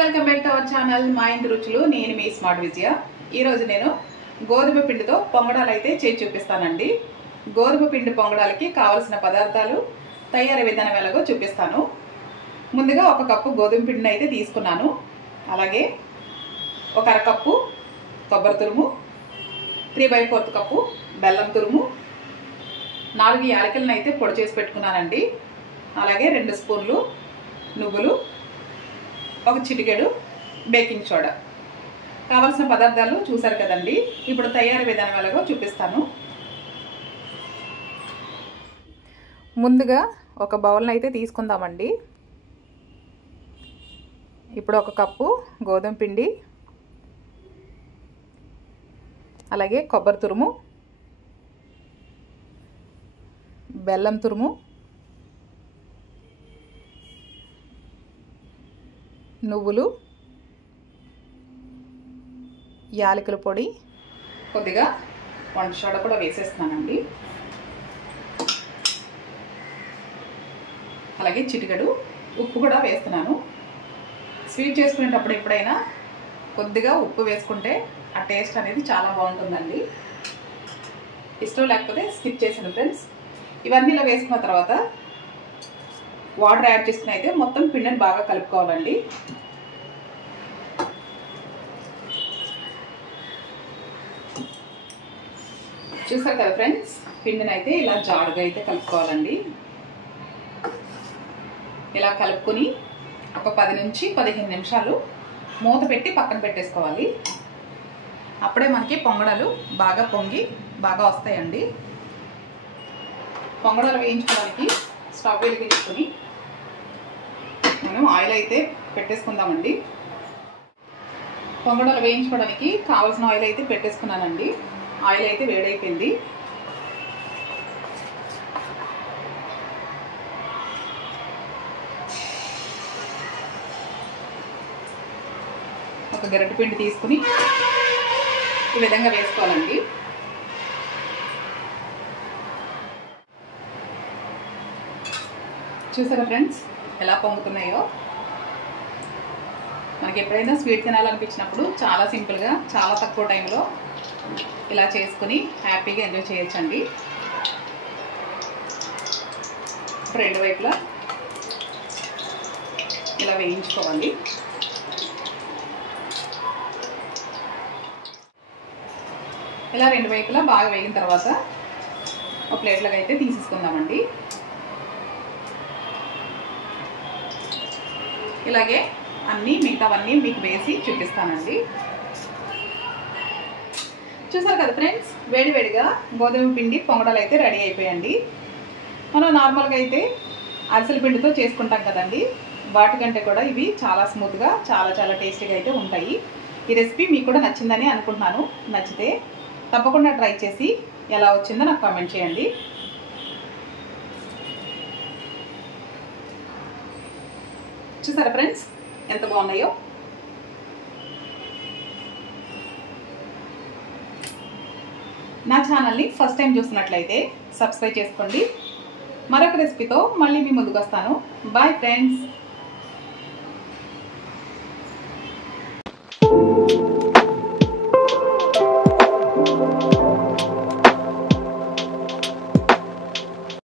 Welcome back to our channel మా ఇంటి రుచులు. నేను మీ స్మార్ట్ విజయ. ఈ రోజు నేను గోధుమ పిండితో పొంగడాలు అయితే చేసి చూపిస్తానండి. గోధుమ పిండి పొంగడాలకి కావాల్సిన పదార్థాలు తయారీ విధానం ఎలాగో చూపిస్తాను. ముందుగా ఒక కప్పు గోధుమ పిండిని అయితే తీసుకున్నాను. అలాగే ఒక అరకప్పు కొబ్బరి తురుము, 3/4 కప్పు బెల్లం తురుము, 4 యాలకులను అయితే పొడి చేసి పెట్టుకున్నానండి. అలాగే 2 స్పూన్లు నువ్వులు, ఒక చిటికెడు బేకింగ్ సోడా. కావాల్సిన పదార్థాలు చూసారు కదండి. ఇప్పుడు తయారీ విధానం ఎలాగో చూపిస్తాను. ముందుగా ఒక బౌల్ని అయితే తీసుకుందామండి. ఇప్పుడు ఒక కప్పు గోధుమ పిండి, అలాగే కొబ్బరి తురుము, బెల్లం తురుము, నువ్వులు, యాలకుల పొడి, కొద్దిగా వంట సోడా కూడా వేసేస్తున్నానండి. అలాగే చిటికెడు ఉప్పు కూడా వేస్తున్నాను. స్వీట్ చేసుకునేటప్పుడు ఎప్పుడైనా కొద్దిగా ఉప్పు వేసుకుంటే ఆ టేస్ట్ అనేది చాలా బాగుంటుందండి. ఇష్టం లేకపోతే స్కిప్ చేసాను ఫ్రెండ్స్. ఇవన్నీ ఇలా వేసుకున్న తర్వాత వాటర్ యాడ్ చేసుకుని అయితే మొత్తం పిండిని బాగా కలుపుకోవాలండి. చూసారు కదా ఫ్రెండ్స్, పిండిని అయితే ఇలా జాడుగా అయితే కలుపుకోవాలండి. ఇలా కలుపుకొని ఒక 10 నుంచి 15 నిమిషాలు మూత పెట్టి పక్కన పెట్టేసుకోవాలి. అప్పుడే మనకి పొంగడాలు బాగా పొంగి బాగా వస్తాయండి. పొంగడాలు వేయించుకోవడానికి స్టవ్ వెలిగించుకొని మనం ఆయిల్ అయితే పెట్టేసుకుందామండి. పొంగడాలు వేయించుకోవడానికి కావాల్సిన ఆయిల్ అయితే పెట్టేసుకున్నానండి. ఆయిల్ అయితే వేడైపోయింది. ఒక గరిటె పిండి తీసుకుని ఈ విధంగా వేసుకోవాలండి. చూసారా ఫ్రెండ్స్ ఎలా పొంగుతున్నాయో. మనకి ఎప్పుడైనా స్వీట్ తినాలనిపించినప్పుడు చాలా సింపుల్గా చాలా తక్కువ టైంలో ఇలా చేసుకుని హ్యాపీగా ఎంజాయ్ చేయొచ్చండి. రెండు వైపులా ఇలా వేయించుకోవాలి. ఇలా రెండు వైపులా బాగా వేగిన తర్వాత ఒక ప్లేట్లోకి అయితే తీసేసుకుందామండి. ఇలాగే మిగతావన్నీ మీకు వేసి చూపిస్తానండి. చూసారు కదా ఫ్రెండ్స్, వేడివేడిగా గోధుమ పిండి పొంగడాలు అయితే రెడీ అయిపోయండి. మనం నార్మల్గా అయితే అరిసెల పిండితో చేసుకుంటాం కదండి, వాటికంటే కూడా ఇవి చాలా స్మూత్గా చాలా టేస్టీగా అయితే ఉంటాయి. ఈ రెసిపీ మీకు కూడా నచ్చిందని అనుకుంటున్నాను. నచ్చితే తప్పకుండా ట్రై చేసి ఎలా వచ్చిందో నాకు కామెంట్ చేయండి. చూసారా ఫ్రెండ్స్ ఎంత బాగున్నాయో. నా ఛానల్ని ఫస్ట్ టైం చూస్తున్నట్లయితే సబ్స్క్రైబ్ చేసుకోండి. మరొక రెసిపీతో మళ్ళీ మీ ముందుకు వస్తాను. Bye friends.